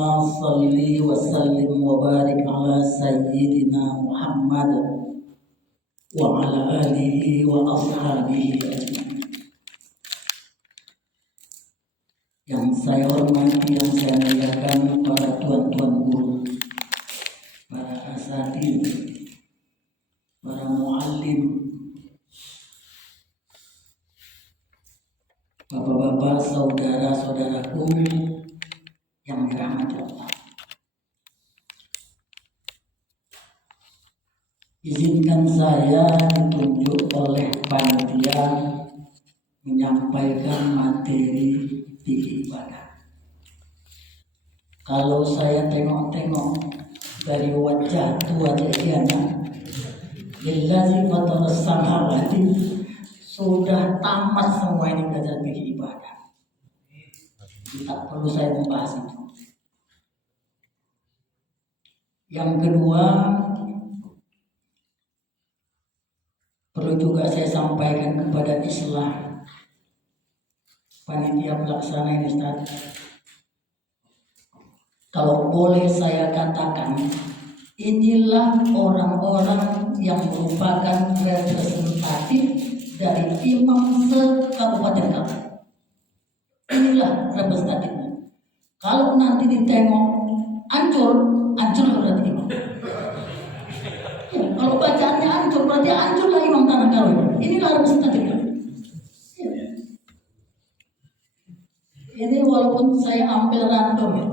Allahumma salli wa sallim wa barik ala sayyidina Muhammad wa ala alihi wa ashabihi ajma'in. Yang saya hormati, yang saya muliakan para tuan-tuan guru, para asatidz, para muallim, bapak-bapak, saudara-saudaraku yang dirahmati Allah. Izinkan saya ditunjuk oleh panitia menyampaikan materi fikih ibadah. Kalau saya tengok-tengok dari wajah tua jadiana, lillazi fatara samawati, sudah tamat semua ini belajar fikih ibadah. Tak perlu saya membahas itu. Yang kedua, perlu juga saya sampaikan kepada Islah panitia pelaksana ini, Ustaz. Kalau boleh saya katakan, inilah orang-orang yang merupakan representatif dari imam se-Kabupaten Kota. Inilah representatifnya. Kalau nanti ditengok ancur berarti imam. Ya, kalau bacaannya ancur berarti ancurlah imam tanah karo. Inilah representatifnya. Ini walaupun saya ambil random ya.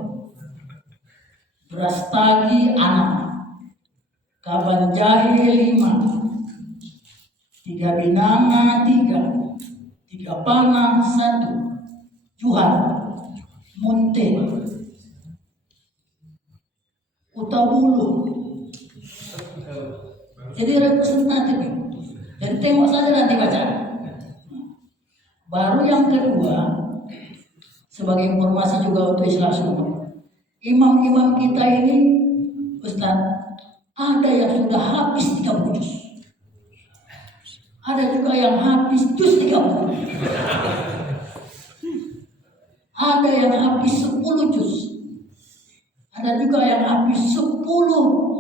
Brastagi anak, Kabanjahe 5, 3 Binanga 3, 3 Panah 1, Juhan, Munte, Utabulu. Jadi representatif. Jadi tengok saja nanti baca. Baru yang kedua, sebagai informasi juga untuk Islam semua, imam-imam kita ini, Ustaz, ada yang sudah habis 30 juz. Ada juga yang habis juz 30. Ada yang habis 10 juz. Ada juga yang habis 10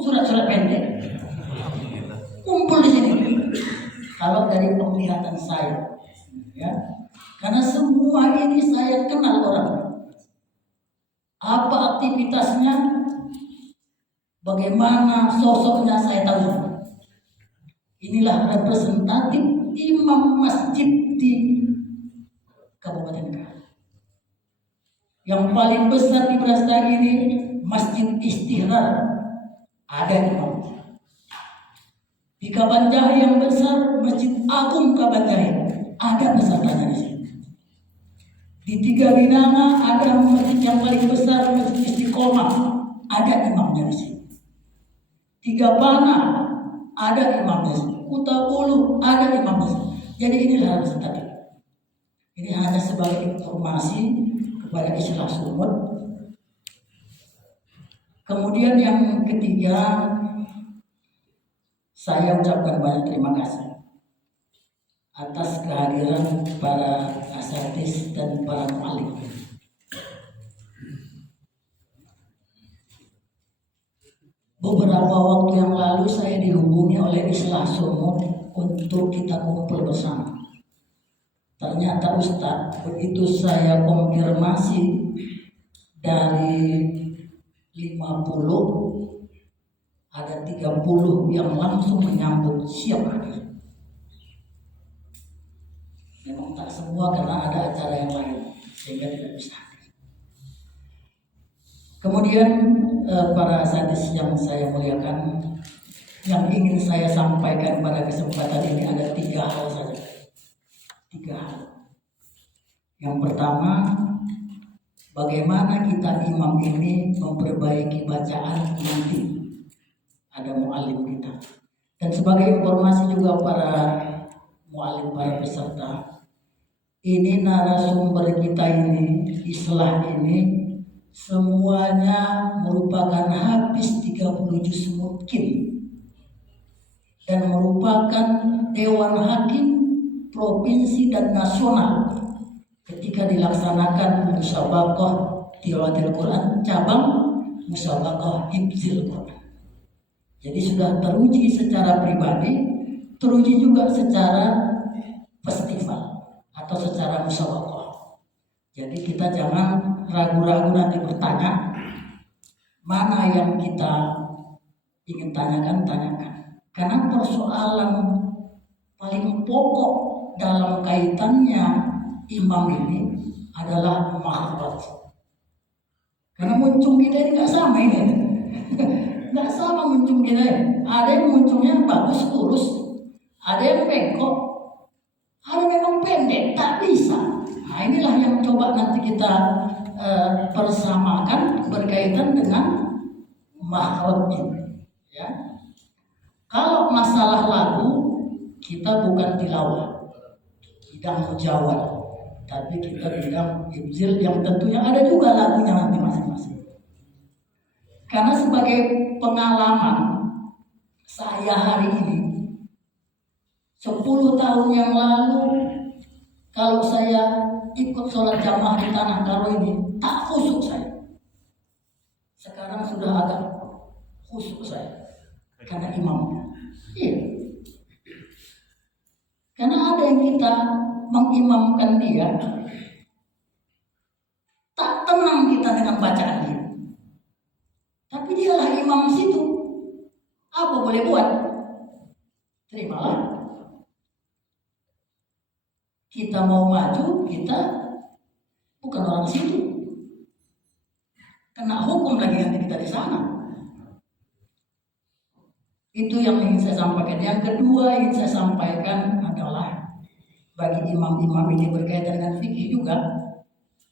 surat-surat pendek. Kumpul di sini. Kalau dari penglihatan saya, ya. Karena semua ini saya kenal orang. Apa aktivitasnya, bagaimana sosoknya saya tahu. Inilah representatif imam masjid di Kabupaten Kota. Yang paling besar di Brastagi ini Masjid Istighrar, ada imam. Di Kabanjahe yang besar Masjid Agung Kabanjahe, ada pesertanya di sini. Di 3 Binanga ada masjid yang paling besar, Masjid Istiqomah, ada imamnya di sini. 3 Panah ada imamnya di sini. Utabulu ada imamnya di sini. Jadi inilah representatif. Ini hanya sebagai informasi kepada Islah Sumut. Kemudian yang ketiga, saya ucapkan banyak terima kasih atas kehadiran para asatidz dan para muallim. Beberapa waktu yang lalu saya dihubungi oleh Islah Sumut untuk kita kumpul bersama. Ternyata Ustaz, begitu saya konfirmasi dari 50, ada 30 yang langsung menyambut siap hadir. Memang tak semua karena ada acara yang lain sehingga tidak bisa hadir. Kemudian para asatidz yang saya muliakan, yang ingin saya sampaikan pada kesempatan ini ada 3 hal saja. 3 hal. Yang pertama, bagaimana kita imam ini memperbaiki bacaan nanti ada muallim kita. Dan sebagai informasi juga para muallim, para peserta, ini narasumber kita ini, Islah ini, semuanya merupakan habis 30 juz mungkin dan merupakan Dewan Hakim Provinsi dan Nasional ketika dilaksanakan musabaqah tilawatil Quran cabang musabaqah hifdzil Quran. Jadi sudah teruji secara pribadi, teruji juga secara festival atau secara musabaqah. Jadi kita jangan ragu-ragu nanti bertanya mana yang kita ingin tanyakan. Karena persoalan paling pokok dalam kaitannya imam ini adalah maharat. Karena muncung kita ini nggak sama ini, nggak sama muncung kita ini. Ada yang muncungnya bagus kurus, ada yang bengkok, ada memang pendek tak bisa. Nah inilah yang coba nanti kita persamakan berkaitan dengan maharat ini. Ya. Kalau masalah lagu kita bukan tilawah, bidang mujawad. Tapi kita bilang hifdzil yang tentunya ada juga lagunya nanti masing-masing. Karena sebagai pengalaman saya hari ini 10 tahun yang lalu kalau saya ikut sholat jamaah di Tanah Karo ini tak khusyuk saya. Sekarang sudah agak khusyuk saya karena imamnya. Iya. Karena ada yang kita mengimamkan dia, tak tenang kita dengan bacaan dia. Tapi dialah imam situ. Apa boleh buat? Terimalah. Kita mau maju, kita bukan orang situ. Kena hukum lagi nanti kita di sana. Itu yang ingin saya sampaikan. Yang kedua yang saya sampaikan adalah bagi imam-imam ini berkaitan dengan fikih juga,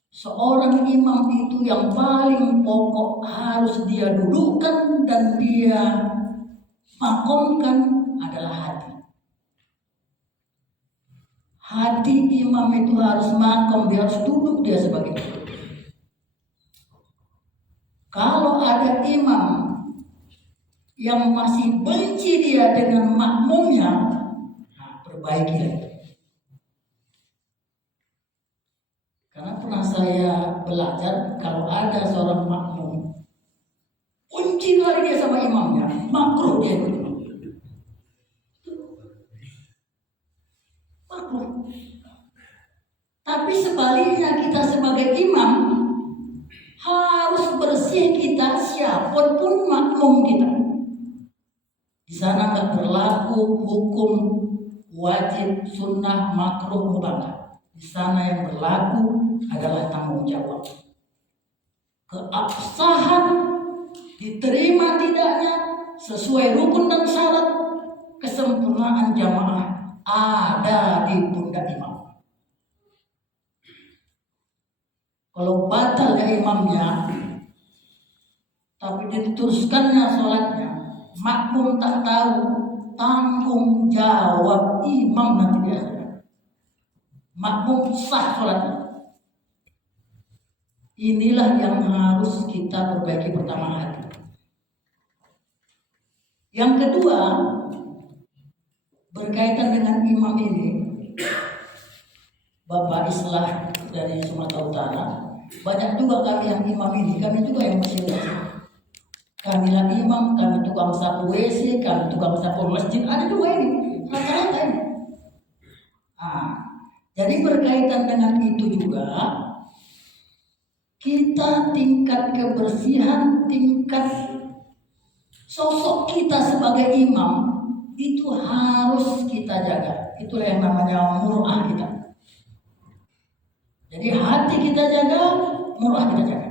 seorang imam itu yang paling pokok harus dia dudukkan dan dia makomkan adalah hati. Hati imam itu harus makom, dia harus duduk dia sebagai imam. Kalau ada imam yang masih benci dia dengan makmumnya, nah perbaiki lagi. Karena pernah saya belajar kalau ada seorang makmum benci kali dia sama imamnya, makruh dia ikut imam. Makruh. Tapi sebaliknya kita sebagai imam harus bersih kita siapapun makmum kita. Di sana nggak berlaku hukum wajib, sunnah, makruh, mubah. Di sana yang berlaku adalah tanggung jawab. Keabsahan, diterima tidaknya sesuai rukun dan syarat, kesempurnaan jamaah ada di pundak imam. Kalau batal ya imamnya, tapi diteruskannya sholatnya, makmum tak tahu, tanggung jawab imam nanti dia. Makmum sah sholatnya. Inilah yang harus kita perbaiki pertama hati. Yang kedua, berkaitan dengan imam ini, Bapak Islah dari Sumatera Utara, banyak juga kami yang imam ini, kami juga yang masih kami lah imam, kami tukang sapu WC, kami tukang sapu masjid, ada juga ini, rata-rata ini. Jadi berkaitan dengan itu juga, kita tingkat kebersihan, tingkat sosok kita sebagai imam itu harus kita jaga. Itulah yang namanya mur'ah kita. Jadi hati kita jaga, mur'ah kita jaga.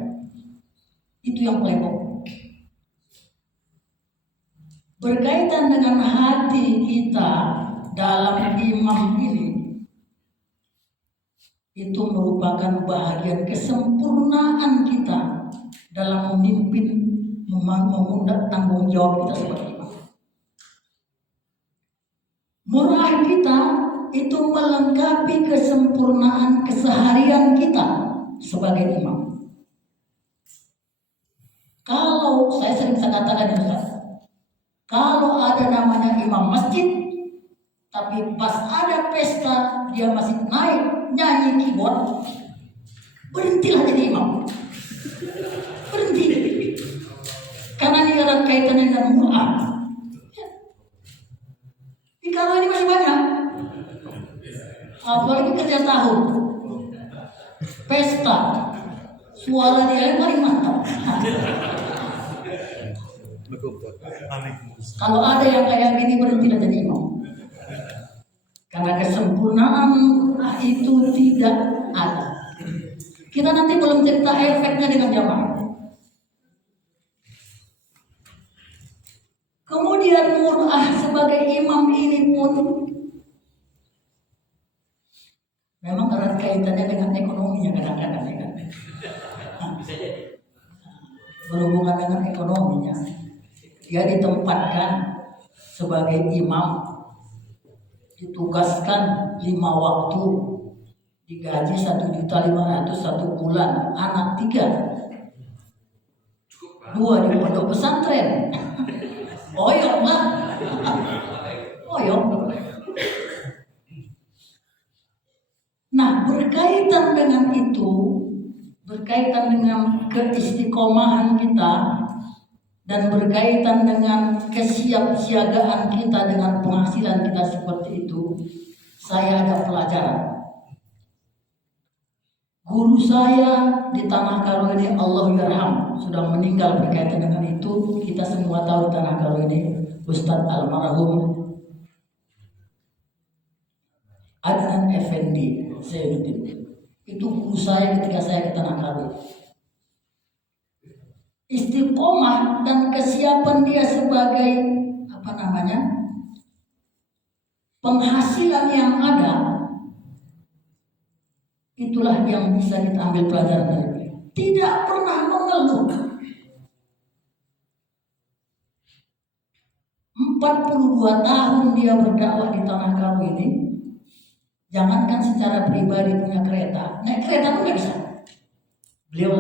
Itu yang paling pokok. Berkaitan dengan hati kita dalam imam ini, itu merupakan bahagian kesempurnaan kita dalam memimpin, memundak tanggung jawab kita sebagai imam. Murah kita itu melengkapi kesempurnaan keseharian kita sebagai imam. Kalau saya sering katakan Ustaz, kalau ada namanya imam masjid, tapi pas ada pesta dia masih naik nyanyi keyboard, berhentilah jadi imam. Berhenti. Karena dia erat kaitannya dengan Quran. Di kalau ini masih banyak. Apalagi kerja tahun, pesta, suara dia yang paling mantap. Kalau ada yang kayak gini berhentilah jadi imam. Karena kesempurnaan itu tidak ada. Kita nanti belum cerita efeknya dengan jamaah. Kemudian mur'ah sebagai imam ini pun memang erat kaitannya dengan ekonominya kadang-kadang ya kan. Berhubungan dengan ekonominya. Dia ditempatkan sebagai imam, ditugaskan 5 waktu, digaji 1.500.000 satu bulan, anak 3, 2 di pondok pesantren. Oyok lah, oyok. Nah, berkaitan dengan itu, berkaitan dengan keistiqomahan kita dan berkaitan dengan kesiapsiagaan kita dengan penghasilan kita seperti itu, saya ada pelajaran. Guru saya di Tanah Karo ini, Allah yarham, sudah meninggal. Berkaitan dengan itu, kita semua tahu di Tanah Karo ini, Ustadz almarhum Adnan Effendi Zainuddin. Itu guru saya ketika saya ke Tanah Karo. Istiqomah dan kesiapan dia sebagai penghasilan yang ada, itulah yang bisa kita ambil pelajaran dari dia. Tidak pernah mengeluh. 42 tahun dia berdakwah di Tanah Karo ini. Jangankan secara pribadi punya kereta, naik kereta pun nggak bisa. Beliau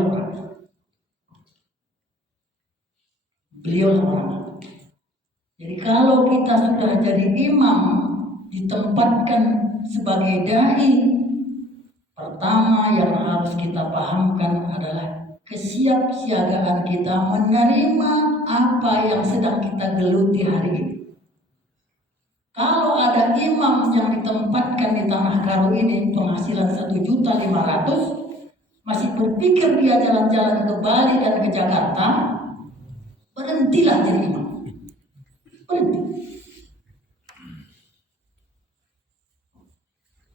lah orang. Jadi kalau kita sudah jadi imam, ditempatkan sebagai dai, pertama yang harus kita pahamkan adalah kesiapsiagaan kita menerima apa yang sedang kita geluti hari ini. Kalau ada imam yang ditempatkan di Tanah Karo ini penghasilan 1.500.000, masih berpikir dia jalan-jalan ke Bali dan ke Jakarta, berhentilah jadi imam. Berhenti.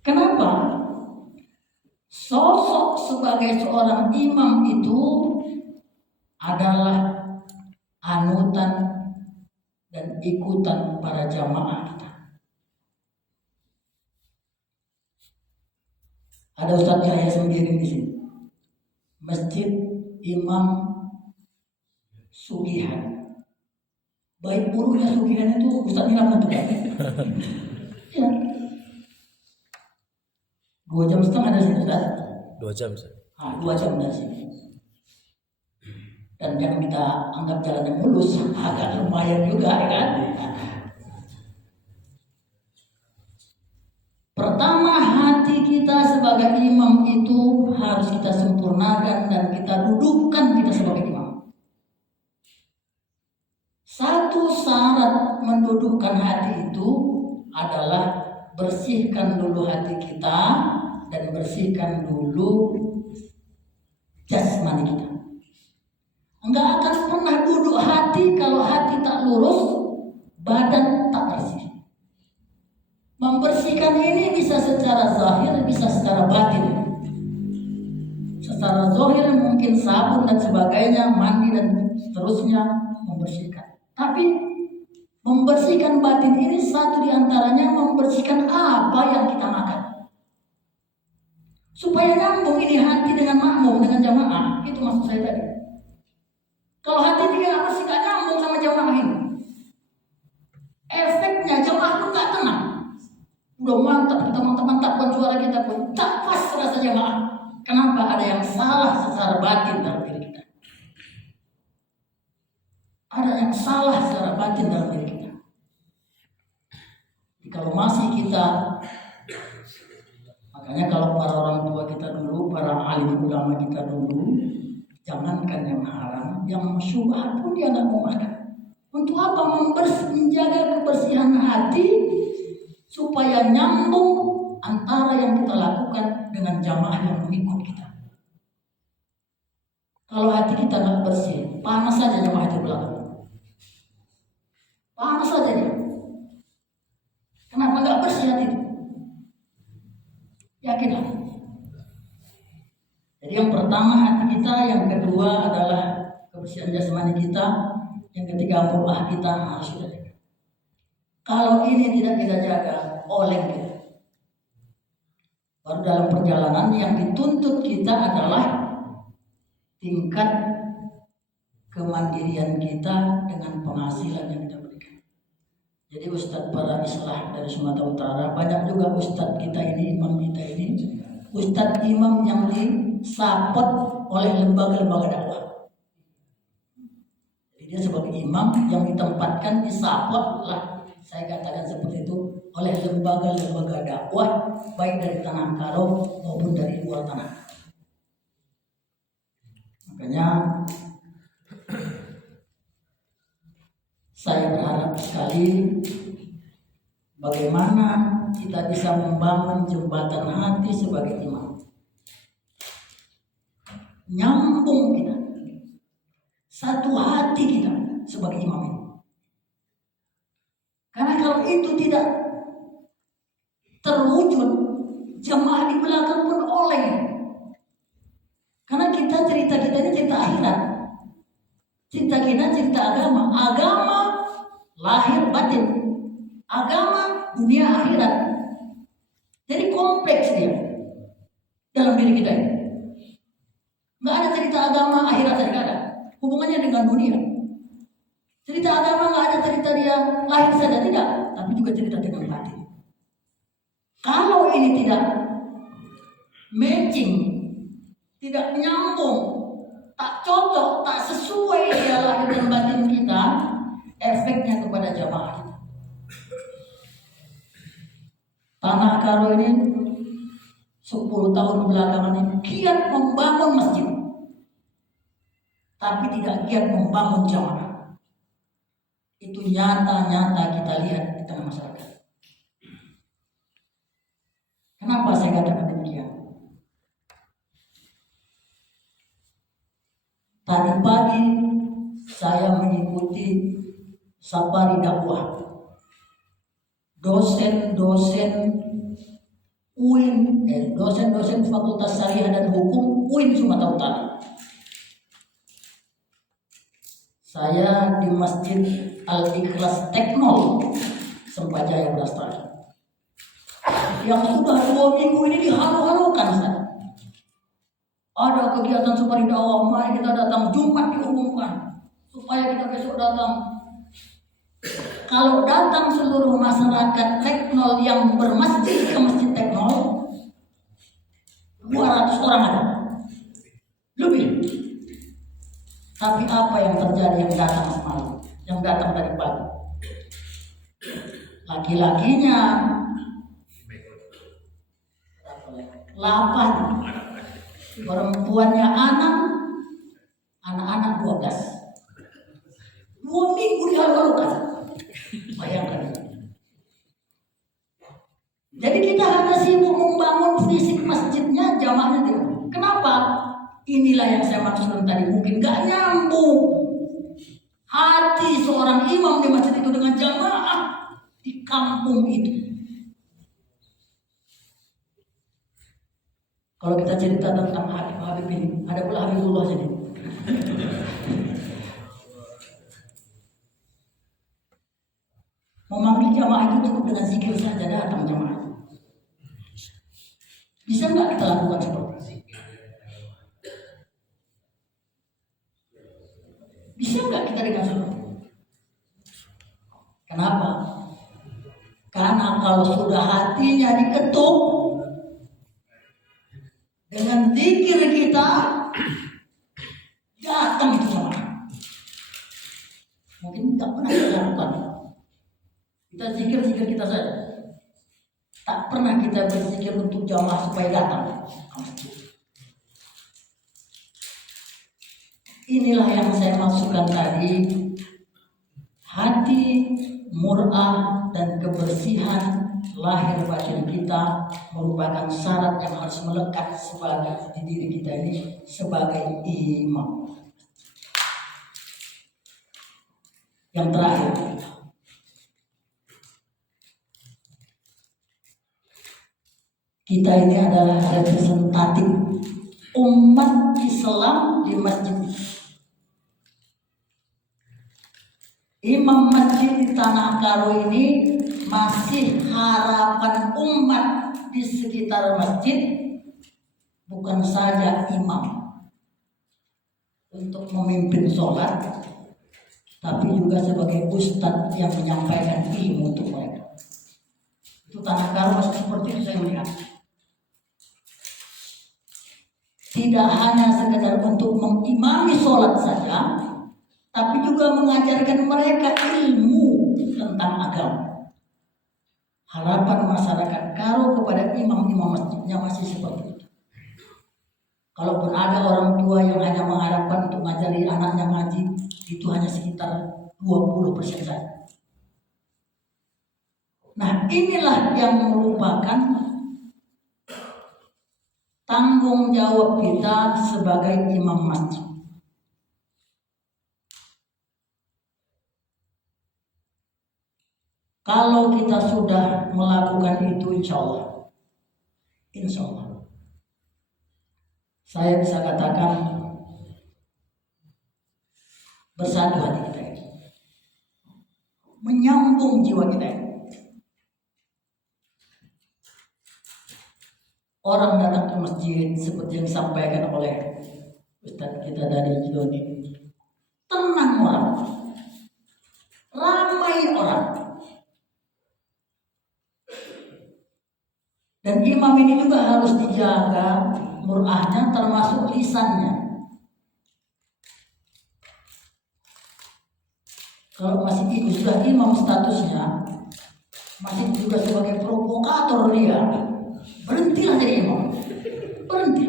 Kenapa? Sosok sebagai seorang imam itu adalah anutan dan ikutan para jamaah kita. Ada Ustadz Yahya sendiri di sini. Masjid Imam Sugihan. Baik buruknya Sugihan itu Ustadz Ilham menentukan. Ya. 2,5 jam dari sini, Ustaz. 2 jam. 2 jam dari sini. Dan jangan kita anggap jalan yang mulus, agak lumayan juga, ya kan? Pertama, hati kita sebagai imam itu harus kita sempurnakan dan kita dudukkan kita sebagai imam. Satu syarat mendudukkan hati itu adalah bersihkan dulu hati kita dan bersihkan dulu jasmani kita. Enggak akan pernah duduk hati kalau hati tak lurus, badan tak bersih. Membersihkan ini bisa secara zahir, bisa secara batin. Secara zahir mungkin sabun dan sebagainya, mandi dan seterusnya membersihkan. Tapi membersihkan batin ini satu diantaranya membersihkan apa yang kita makan. Supaya nyambung ini hati dengan makmum, dengan jamaah. Itu maksud saya tadi. Kalau hati tidak bersih, gak nyambung sama jamaah ini. Efeknya jamaah pun gak tenang. Udah mantap, kita mantap-mantapkan suara kita pun tak pas rasa jamaah. Kenapa? Ada yang salah secara batin dalam diri kita. Ada yang salah secara batin dalam diri kita. Jadi kalau masih kita, makanya kalau para orang tua kita dulu, para alim ulama kita dulu, Jangankan yang haram, yang syubhat pun dia nggak mau makan. Untuk apa? Menjaga kebersihan hati supaya nyambung antara yang kita lakukan dengan jamaah yang mengikut kita. Kalau hati kita nggak bersih, panas saja jamaah di belakang. Panas saja dia. Kenapa nggak bersih hati itu? Yakinlah. Jadi yang pertama hati kita, yang kedua adalah kebersihan jasmani kita, yang ketiga muruah kita harus kita jaga. Kalau ini tidak kita jaga, oleng kita. Baru dalam perjalanan yang dituntut kita adalah tingkat kemandirian kita dengan penghasilan yang kita berikan. Jadi ustadz para islah dari Sumatera Utara, banyak juga ustadz kita ini, imam kita ini, ustadz imam yang disapot oleh lembaga-lembaga dakwah. Jadi dia sebagai imam yang ditempatkan disapot lah, saya katakan seperti itu, oleh lembaga-lembaga dakwah, baik dari Tanah Karo maupun dari luar tanah. Makanya saya berharap sekali bagaimana kita bisa membangun jembatan hati sebagai imam. Nyambung kita, satu hati kita sebagai imam ini. Karena kalau itu tidak terwujud, jamaah di belakang pun oleh. Karena kita ini cerita akhirat, cerita kita cerita agama. Agama lahir batin, agama dunia akhirat. Jadi kompleks dia dalam diri kita ini. Nggak ada cerita agama akhirat saja, nggak ada hubungannya dengan dunia. Cerita agama nggak ada cerita dia lahir saja, tidak, tapi juga cerita dengan batin. Kalau ini tidak matching, tidak nyambung, tak cocok, tak sesuai dia lahir dan batin kita, efeknya kepada jamaah kita. Tanah Karo ini 10 tahun belakangan ini giat membangun masjid, tapi tidak giat membangun jamaah. Itu nyata-nyata kita lihat di tengah masyarakat. Kenapa saya katakan demikian? Tadi pagi saya mengikuti safari dakwah. Dosen-dosen UIN, dosen-dosen Fakultas Syariah dan Hukum UIN Sumatera Utara. Saya di Masjid Al-Ikhlas Teknol Sempajaya Brastagi, yang sudah 2 minggu ini dihalu-halukan. Ada kegiatan safari dakwah, mari kita datang, Jumat diumumkan supaya kita besok datang. Kalau datang seluruh masyarakat Teknol yang bermasjid ke Masjid Teknol, 200 orang ada, lebih. Tapi apa yang terjadi yang datang semalam, yang datang tadi pagi? Laki-lakinya 8, perempuannya 6, anak-anak 12. 2 minggu dihalu-halukan. Bayangkan. Jadi kita hanya sibuk membangun fisik masjidnya, jamaahnya tidak. Kenapa? Inilah yang saya maksudkan tadi, mungkin gak nyambung hati seorang imam di masjid itu dengan jamaah di kampung itu. Kalau kita cerita tentang Habib ini, ada pula Habibullah sini. Memanggil jamaah itu cukup dengan zikir saja, datang jamaah. Bisa nggak kita lakukan seperti itu? Bisa nggak kita dengan seperti itu? Kenapa? Karena kalau sudah hatinya diketuk dengan zikir kita, datang itu jamaah. Mungkin tak pernah kita lakukan. Kita zikir-zikir kita saja. Tak pernah kita berzikir untuk jamaah supaya datang. Inilah yang saya maksudkan tadi, hati mur'ah dan kebersihan lahir batin kita merupakan syarat yang harus melekat sebagai di diri kita ini sebagai imam. Yang terakhir, kita ini adalah representatif umat Islam di masjid. Imam masjid di Tanah Karo ini masih harapan umat di sekitar masjid, bukan saja imam untuk memimpin sholat, tapi juga sebagai ustadz yang menyampaikan ilmu untuk mereka. Itu Tanah Karo masih seperti itu saya melihat. Tidak hanya sekedar untuk mengimami sholat saja, tapi juga mengajarkan mereka ilmu tentang agama. Harapan masyarakat Karo kepada imam-imam masjidnya masih seperti itu. Kalaupun ada orang tua yang hanya mengharapkan untuk mengajari anaknya ngaji, itu hanya sekitar 20% saja. Nah, inilah yang merupakan tanggung jawab kita sebagai imam masjid. Kalau kita sudah melakukan itu, insya Allah, saya bisa katakan bersatu hati kita ini, menyambung jiwa kita ini. Orang datang ke masjid seperti yang disampaikan oleh Ustadz kita dari Joni, tenang orang, ramai orang. Dan imam ini juga harus dijaga mur'ahnya, termasuk lisannya. Kalau masih ikut sudah imam statusnya, masih juga sebagai provokator dia, berhentilah jadi imam. Berhenti.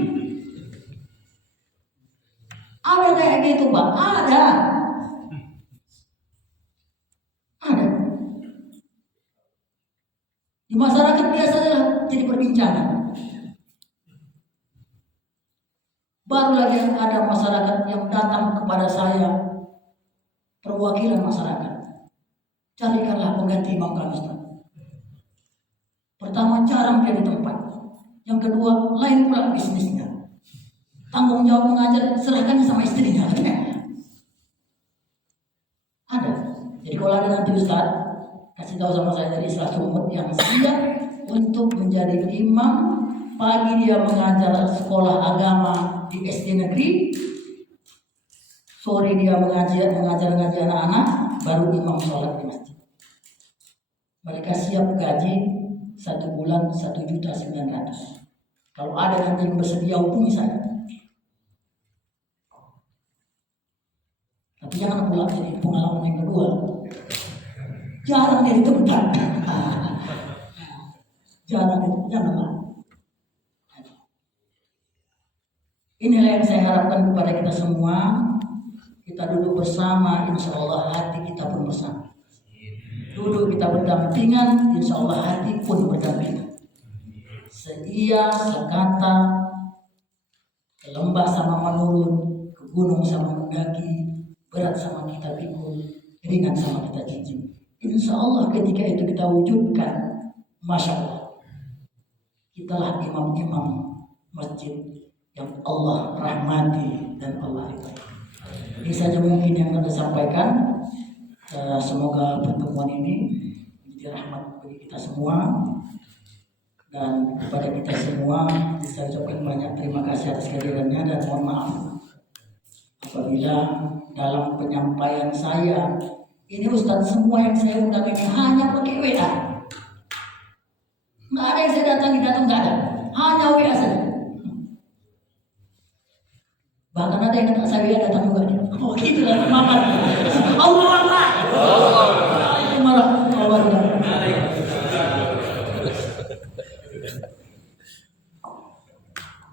Ada kayak gitu Pak? Ada. Di masyarakat biasanya jadi perbincangan. Baru lagi ada masyarakat yang datang kepada saya, perwakilan masyarakat. Carikanlah pengganti imam kami, Ustaz. Pertama, jarang dia di tempat. Yang kedua, lain pula bisnisnya. Tanggung jawab mengajar serahkannya sama istrinya. Ada. Jadi kalau ada nanti Ustaz, kasih tahu sama saya dari Islah Sumut yang siap untuk menjadi imam. Pagi dia mengajar sekolah agama di SD negeri, sore dia mengajar ngaji anak-anak, baru imam sholat di masjid. Mereka siap gaji 1 bulan 1.900.000. Kalau ada nanti yang bersedia hubungi saya. Tapi jangan pula jadi pengalaman yang kedua. Jarang dia ditemukan. Janganlah. Inilah yang saya harapkan kepada kita semua. Kita duduk bersama, insya Allah hati kita pun bersama. Duduk kita berdampingan, insya Allah hati pun berdampingan. Seia, sekata, ke lembah sama menurun, ke gunung sama mendaki, berat sama kita pikul, ringan sama kita jijik. Insya Allah ketika itu kita wujudkan, Masya Allah, kitalah imam-imam masjid yang Allah rahmati dan Allah ridhai. Ini saja mungkin yang saya sampaikan. Semoga pertemuan ini menjadi rahmat bagi kita semua, dan kepada kita semua saya ucapkan banyak terima kasih atas kehadirannya, dan mohon maaf apabila dalam penyampaian saya ini Ustadz semua yang saya undang ini hanya pakai WA. Nggak ada yang saya datang nggak ada, hanya WA saja. Bahkan ada yang tak saya datang juga. Oh gitu lah, makan. Allah Allah.